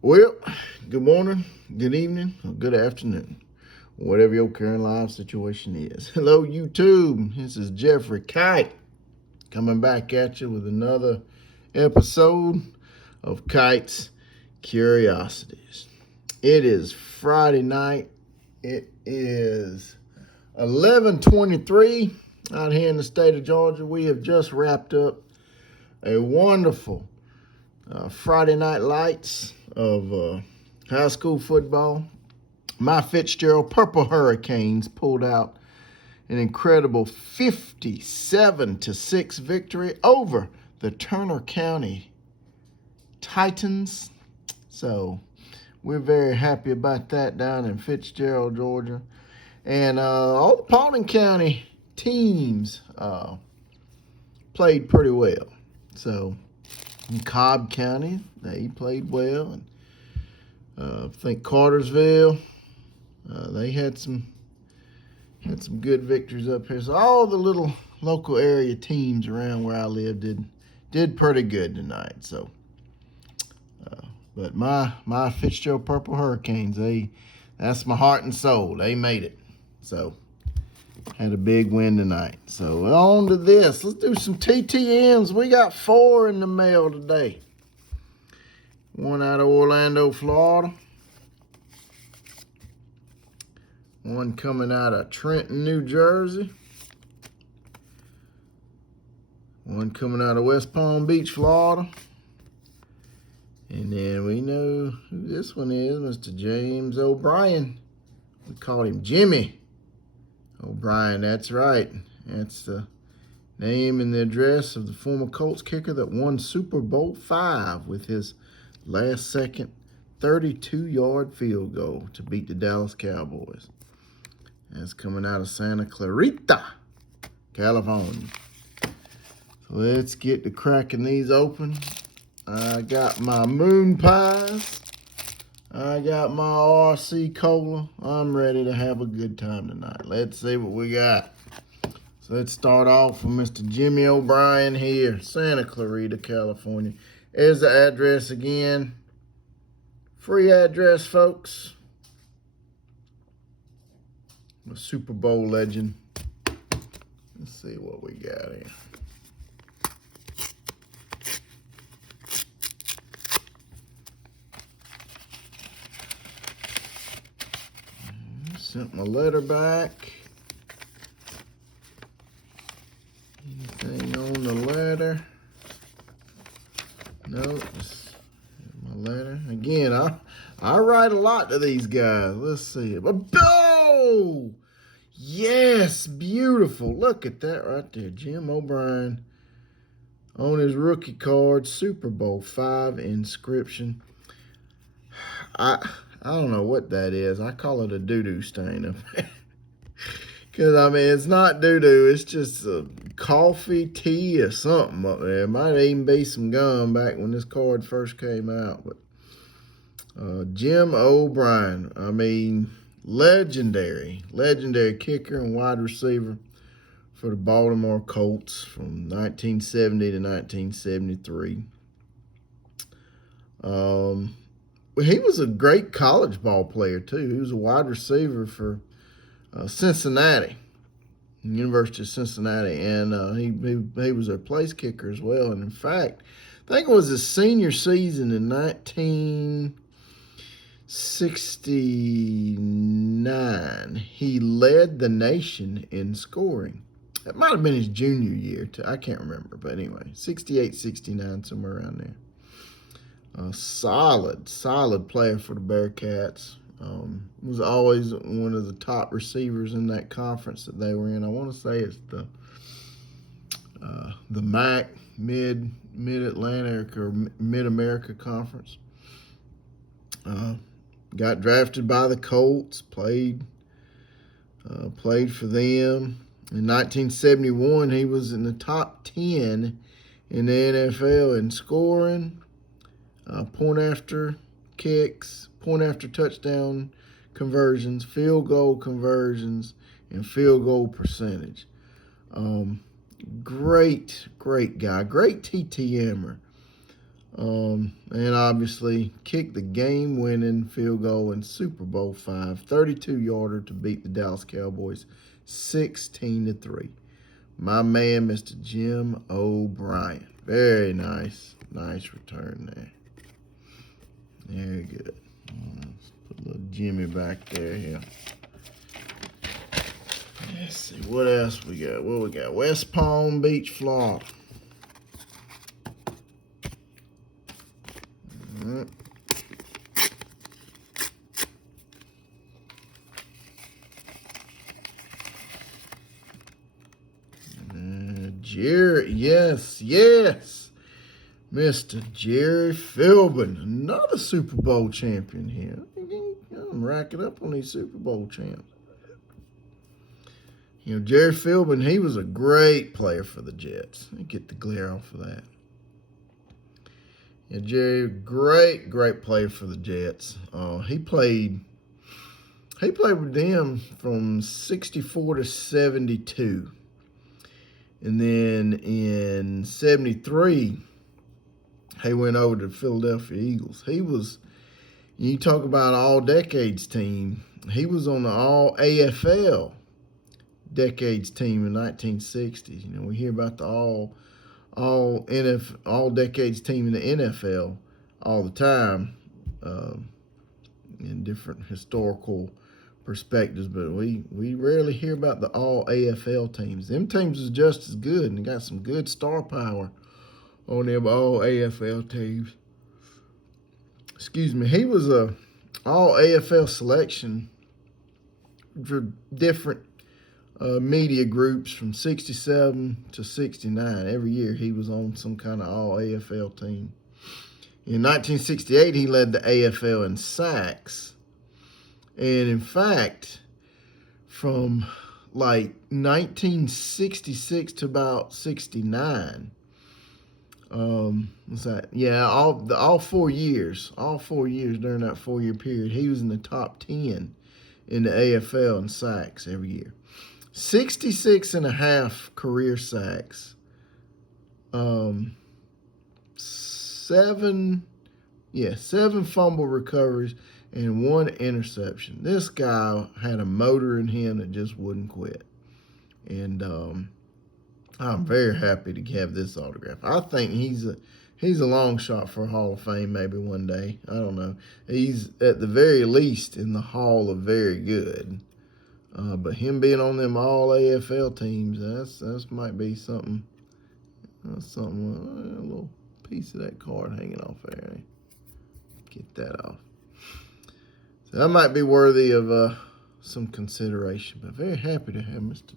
Well, good morning, good evening, or good afternoon, whatever your current life situation is. Hello, YouTube. This is Jeffrey Kite coming back at you with another episode of Kite's Curiosities. It is Friday night. It is 11:23 out here in the state of Georgia. We have just wrapped up a wonderful Friday night lights of high school football. My Fitzgerald Purple Hurricanes pulled out an incredible 57-6 victory over the Turner County Titans. So we're very happy about that down in Fitzgerald, Georgia. And all the Paulding County teams played pretty well. So in Cobb County, they played well. And I think Cartersville, they had some good victories up here. So all the little local area teams around where I live did pretty good tonight. So, but my Fitzgerald Purple Hurricanes, that's my heart and soul. They made it. So had a big win tonight. So on to this. Let's do some TTMs. We got 4 in the mail today. One out of Orlando, Florida. One coming out of Trenton, New Jersey. One coming out of West Palm Beach, Florida. And then we know who this one is, Mr. James OBrien. We call him Jimmy OBrien, that's right. That's the name and the address of the former Colts kicker that won Super Bowl V with his last-second 32-yard field goal to beat the Dallas Cowboys. That's coming out of Santa Clarita, California. So let's get to cracking these open. I got my moon pies. I got my RC Cola. I'm ready to have a good time tonight. Let's see what we got. So let's start off with Mr. Jimmy OBrien here, Santa Clarita, California. There's the address again. Free address, folks. A Super Bowl legend. Let's see what we got here. Sent my letter back. Anything on the letter? Nope. My letter. Again, I write a lot to these guys. Let's see. Oh! Yes, beautiful. Look at that right there. Jim OBrien on his rookie card, Super Bowl V inscription. I don't know what that is. I call it a doo-doo stain. Because, I mean, it's not doo-doo. It's just coffee, tea, or something up there. It might even be some gum back when this card first came out. But Jim OBrien, I mean, legendary kicker and wide receiver for the Baltimore Colts from 1970 to 1973. He was a great college ball player, too. He was a wide receiver for Cincinnati, University of Cincinnati, and he was their place kicker as well. And in fact, I think it was his senior season in 1969. He led the nation in scoring. It might have been his junior year, I can't remember, but anyway, 68, 69, somewhere around there. Solid player for the Bearcats. Was always one of the top receivers in that conference that they were in. I want to say it's the MAC, Mid-Atlantic or Mid-America Conference. Got drafted by the Colts, played for them. In 1971, he was in the top 10 in the NFL in scoring, point after kicks, point after touchdown conversions, field goal conversions, and field goal percentage. Great guy, great TTMer. And obviously kicked the game-winning field goal in Super Bowl V, 32-yarder to beat the Dallas Cowboys 16-3. My man, Mr. Jim OBrien. Very nice. Nice return there. Very good. Let's put a little Jimmy back there here. Let's see, what else we got? What we got? West Palm Beach, Florida. Jerry, yes, Mr. Jerry Philbin, another Super Bowl champion here. I'm racking up on these Super Bowl champs. You know, Jerry Philbin, he was a great player for the Jets. Let me get the glare off of that. Yeah, Jerry, great player for the Jets. He played with them from 64 to 72. And then in 73, he went over to the Philadelphia Eagles. You talk about all decades team, he was on the all AFL decades team in 1960s. You know, we hear about the all decades team in the NFL all the time in different historical perspectives, but we rarely hear about the all AFL teams. Them teams is just as good, and they got some good star power on them all AFL teams. Excuse me. He was a all AFL selection for different media groups from 67 to 69. Every year he was on some kind of all AFL team. In 1968, he led the AFL in sacks. And in fact, from like 1966 to about 69, what's that? Yeah, all 4 years during that 4-year period, he was in the top 10 in the AFL in sacks every year. 66 and a half career sacks. 7 fumble recoveries and 1 interception. This guy had a motor in him that just wouldn't quit. And I'm very happy to have this autograph. I think he's a long shot for a Hall of Fame maybe one day. I don't know. He's at the very least in the Hall of Very Good. But him being on them all AFL teams, that's might be something. A little piece of that card hanging off there. Get that off. So that might be worthy of some consideration. But very happy to have Mr.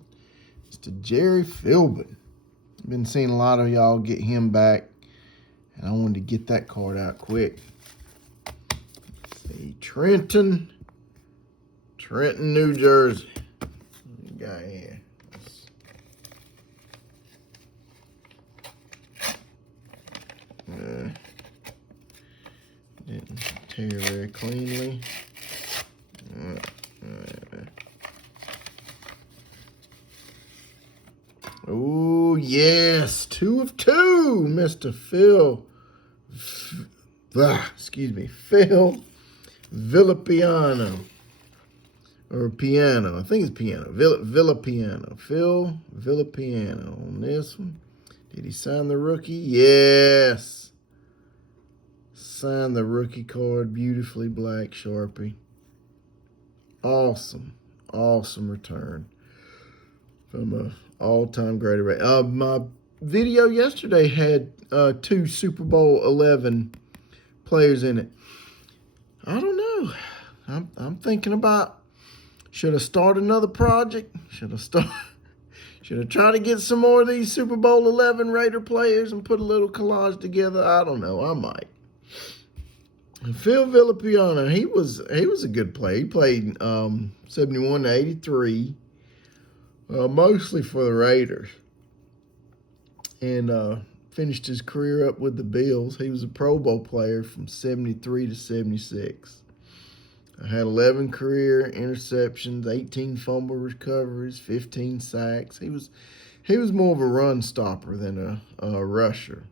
Jerry Philbin. Been seeing a lot of y'all get him back, and I wanted to get that card out quick. Let's see, Trenton, New Jersey. What we got here? Didn't tear very cleanly. Oh, yes. 2 of 2, Mr. Phil Villapiano. Or piano. I think it's piano. Villapiano. Phil Villapiano on this one. Did he sign the rookie? Yes. Signed the rookie card. Beautifully black Sharpie. Awesome return from a all-time great array. My video yesterday had 2 Super Bowl 11 players in it. I don't know. I'm thinking about, should I start another project? Should I try to get some more of these Super Bowl 11 Raider players and put a little collage together? I don't know. I might. Phil Villapiano, he was a good player. He played 71 to 83, mostly for the Raiders, and finished his career up with the Bills. He was a Pro Bowl player from 73 to 76. Had 11 career interceptions, 18 fumble recoveries, 15 sacks. He was more of a run stopper than a rusher,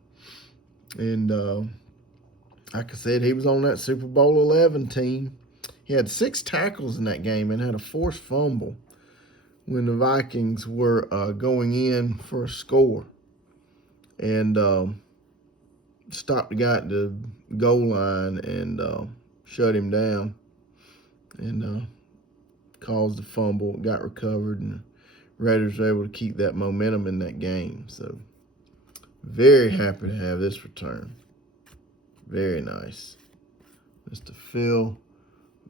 and Like I said, he was on that Super Bowl 11 team. He had 6 tackles in that game and had a forced fumble when the Vikings were going in for a score. And stopped the guy at the goal line and shut him down. And caused a fumble, got recovered, and the Raiders were able to keep that momentum in that game. So, very happy to have this return. Very nice. Mr. Phil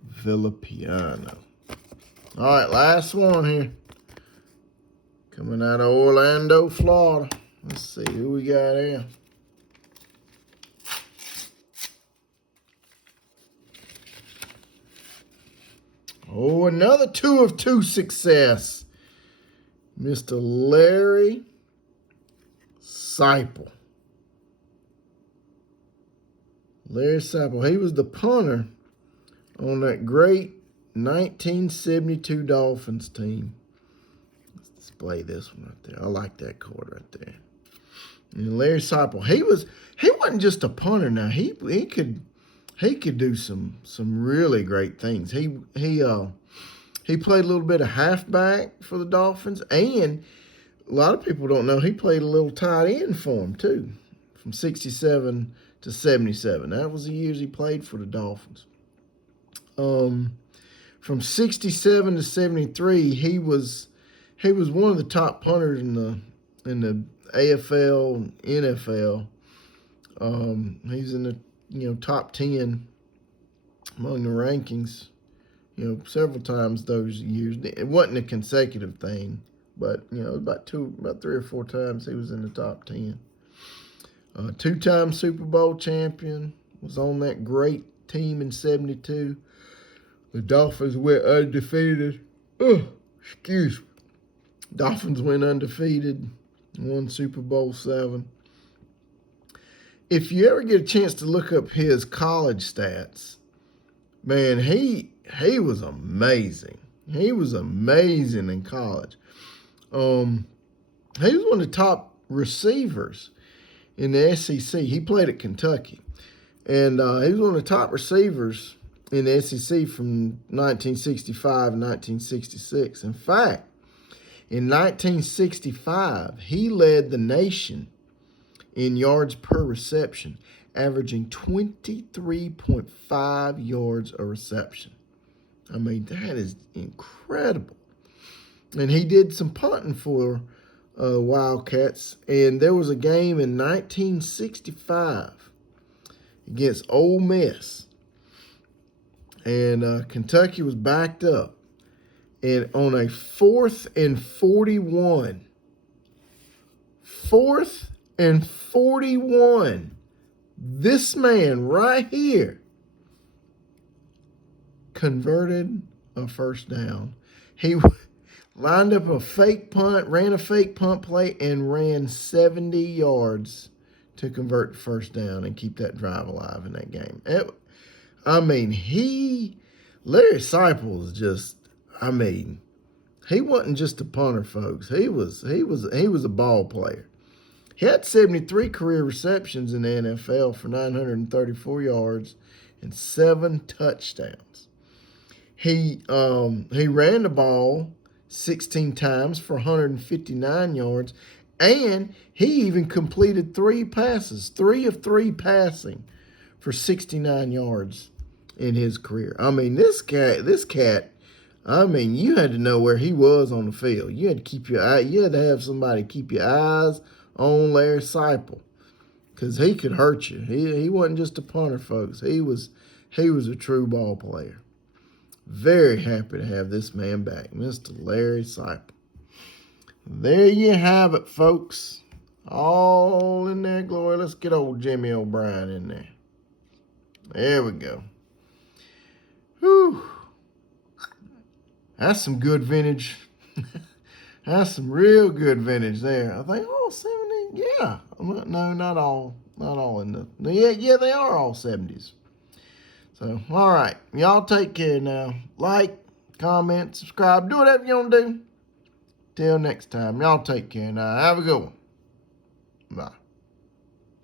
Villapiano. All right, last one here. Coming out of Orlando, Florida. Let's see who we got here. Oh, another 2 of 2 success. Mr. Larry Siple. Larry Siple. He was the punter on that great 1972 Dolphins team. Let's display this one right there. I like that card right there. And Larry Siple. He wasn't just a punter now. He could do some really great things. He played a little bit of halfback for the Dolphins, and a lot of people don't know he played a little tight end for him too, from 67 to 77. That was the years he played for the Dolphins. From 67 to 73, he was one of the top punters in the AFL, NFL. He's in the top 10 among the rankings, several times those years. It wasn't a consecutive thing, but about 3 or 4 times he was in the top 10. 2-time Super Bowl champion, was on that great team in 72. The Dolphins went undefeated. Dolphins went undefeated, won Super Bowl 7. If you ever get a chance to look up his college stats, man, he was amazing. He was amazing in college. He was one of the top receivers in the SEC. He played at Kentucky. And he was one of the top receivers in the SEC from 1965 and 1966. In fact, in 1965, he led the nation in yards per reception, averaging 23.5 yards a reception. I mean, that is incredible. And he did some punting for Wildcats. And there was a game in 1965 against Ole Miss. And Kentucky was backed up. And on a 4th and 41, 4th and 41, this man right here converted a first down. He lined up a fake punt, ran a fake punt play, and ran 70 yards to convert the first down and keep that drive alive in that game. Larry Siple was just, he wasn't just a punter, folks. He was a ball player. He had 73 career receptions in the NFL for 934 yards and 7 touchdowns. He ran the ball 16 times for 159 yards, and he even completed 3 passes, 3 of 3 passing for 69 yards in his career. This cat, you had to know where he was on the field. You had to have somebody keep your eyes on Larry Siple, because he could hurt you. He wasn't just a punter, folks. He was a true ball player. Very happy to have this man back, Mr. Larry Siple. There you have it, folks. All in there, glory. Let's get old Jimmy OBrien in there. There we go. Whew. That's some good vintage. That's some real good vintage there. I think all 70. Yeah. No, not all in the. Yeah, they are all 70s. So, all right. Y'all take care now. Like, comment, subscribe. Do whatever you want to do. Till next time. Y'all take care now. Have a good one. Bye.